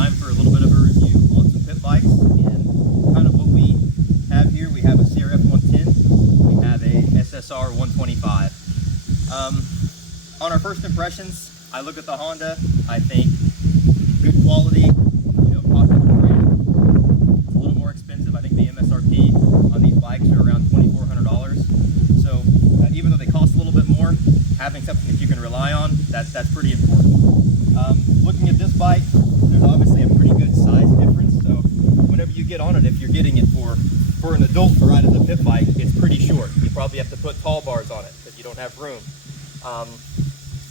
time for a little bit of a review on some pit bikes, and kind of what we have here. We have a CRF110, we have a SSR 125. On our first impressions, I look at the Honda, I think good quality, popular brand. It's a little more expensive. I think the MSRP on these bikes are around $2,400. So even though they cost a little bit more, having something that you can rely on, that's pretty important. Looking at this bike, there's obviously a pretty good size difference. So whenever you get on it, if you're getting it for an adult to ride as a pit bike, it's pretty short. You probably have to put tall bars on it because you don't have room.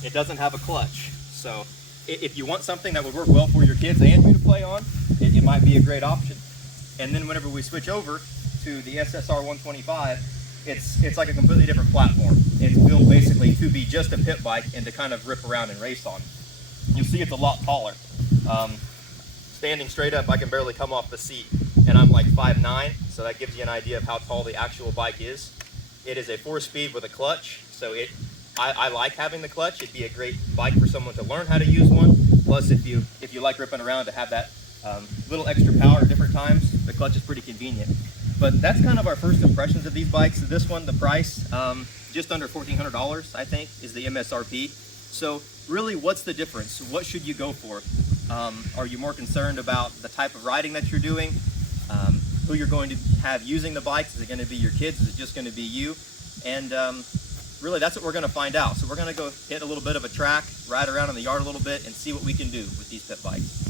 It doesn't have a clutch. So if you want something that would work well for your kids and you to play on, it might be a great option. And then whenever we switch over to the SSR 125, it's like a completely different platform. It's built basically to be just a pit bike and to kind of rip around and race on. You'll see it's a lot taller. Standing straight up, I can barely come off the seat, and I'm like 5'9", so that gives you an idea of how tall the actual bike is. It is a 4-speed with a clutch, so I like having the clutch. It'd be a great bike for someone to learn how to use one. Plus, if you like ripping around, to have that little extra power at different times, the clutch is pretty convenient. But that's kind of our first impressions of these bikes. This one, the price, just under $1,400, I think, is the MSRP. So really, what's the difference? What should you go for? Are you more concerned about the type of riding that you're doing? Who you're going to have using the bikes? Is it going to be your kids? Is it just going to be you? And really, that's what we're going to find out. So we're going to go hit a little bit of a track, ride around in the yard a little bit, and see what we can do with these pit bikes.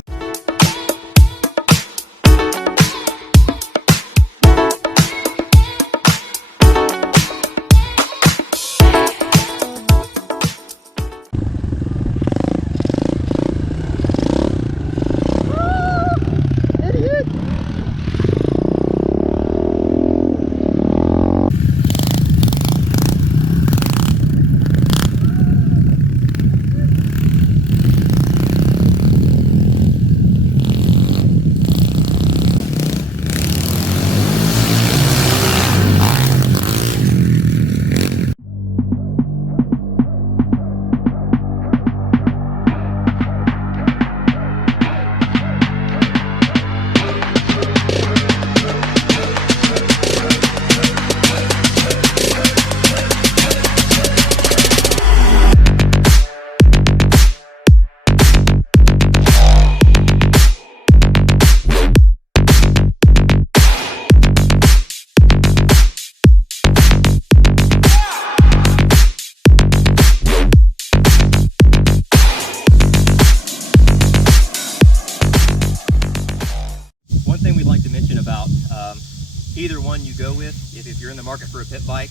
Either one you go with, if you're in the market for a pit bike,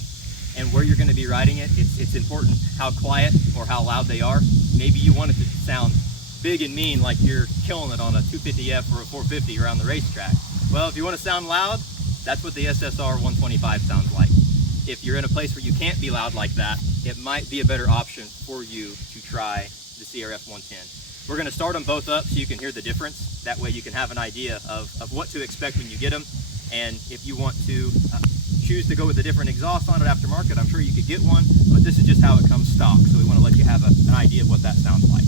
and where you're going to be riding it, it's important how quiet or how loud they are. Maybe you want it to sound big and mean like you're killing it on a 250F or a 450 around the racetrack. Well, if you want to sound loud, that's what the SSR 125 sounds like. If you're in a place where you can't be loud like that, it might be a better option for you to try the CRF 110. We're going to start them both up so you can hear the difference. That way you can have an idea of what to expect when you get them. And if you want to choose to go with a different exhaust on it aftermarket, I'm sure you could get one, but this is just how it comes stock. So we want to let you have an idea of what that sounds like.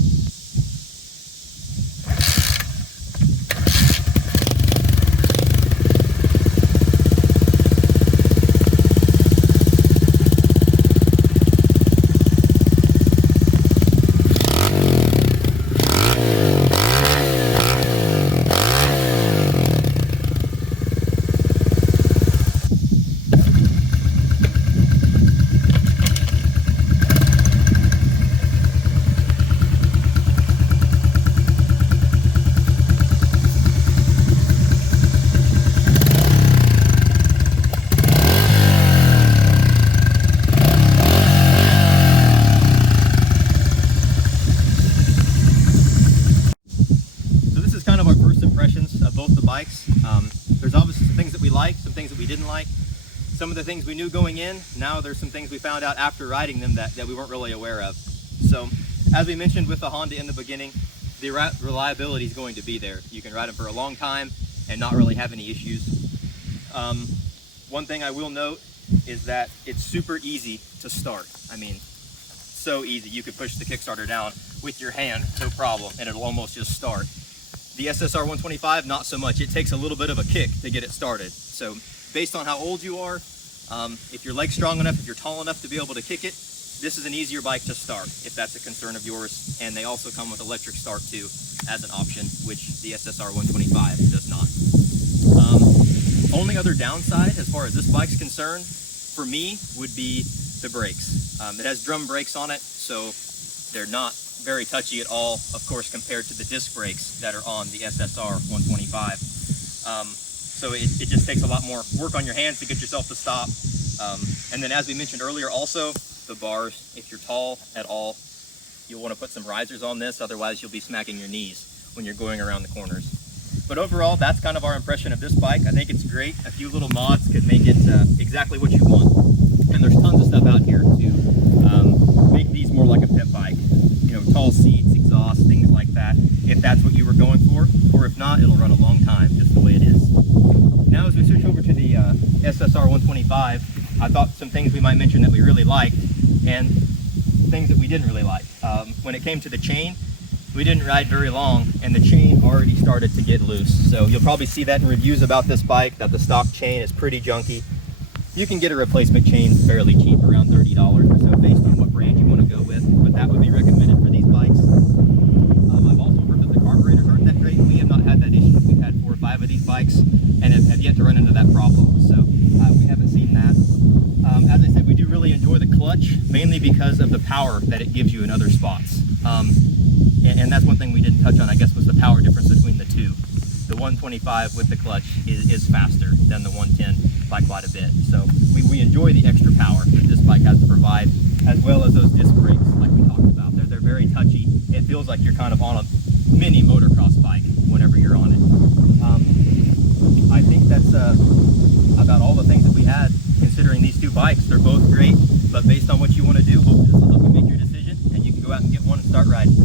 Bikes. There's obviously some things that we like, some things that we didn't like. Some of the things we knew going in, now there's some things we found out after riding them that we weren't really aware of. So as we mentioned with the Honda in the beginning, the reliability is going to be there. You can ride them for a long time and not really have any issues. One thing I will note is that it's super easy to start. I mean, so easy. You could push the Kickstarter down with your hand, no problem, and it'll almost just start. The SSR 125, not so much. It takes a little bit of a kick to get it started. So based on how old you are, if your leg's strong enough, if you're tall enough to be able to kick it, this is an easier bike to start if that's a concern of yours. And they also come with electric start too as an option, which the SSR 125 does not. Only other downside as far as this bike's concerned for me would be the brakes. It has drum brakes on it, so they're not very touchy at all, of course, compared to the disc brakes that are on the SSR 125. So it just takes a lot more work on your hands to get yourself to stop. And then as we mentioned earlier, also the bars, if you're tall at all, you'll want to put some risers on this, otherwise you'll be smacking your knees when you're going around the corners. But overall, that's kind of our impression of this bike. I think it's great. A few little mods could make it exactly what you want. And there's tons of stuff out here to make these more like a pit bike. You know, tall seats, exhaust, things like that, if that's what you were going for. Or if not, it'll run a long time, just the way it is. Now as we switch over to the SSR 125, I thought some things we might mention that we really liked and things that we didn't really like. When it came to the chain, we didn't ride very long and the chain already started to get loose. So you'll probably see that in reviews about this bike, that the stock chain is pretty junky. You can get a replacement chain fairly cheap, around $30 or so, based on what brand you want to go with, but that would be recommended for these bikes. I've also heard that the carburetors aren't that great. We have not had that issue. We've had 4 or 5 of these bikes and have yet to run into that problem, so we haven't seen that. As I said, we do really enjoy the clutch, mainly because of the power that it gives you in other spots. And that's one thing we didn't touch on, I guess, was the power difference between the two. The 125 with the clutch is faster than the 110 by quite a bit. So we enjoy the extra power that this bike has to provide, as well as those disc brakes like we talked about. They're very touchy. It feels like you're kind of on a mini motocross bike whenever you're on it. I think that's about all the things that we had considering these two bikes. They're both great, but based on what you want to do, hopefully this will help you make your decision and you can go out and get one and start riding.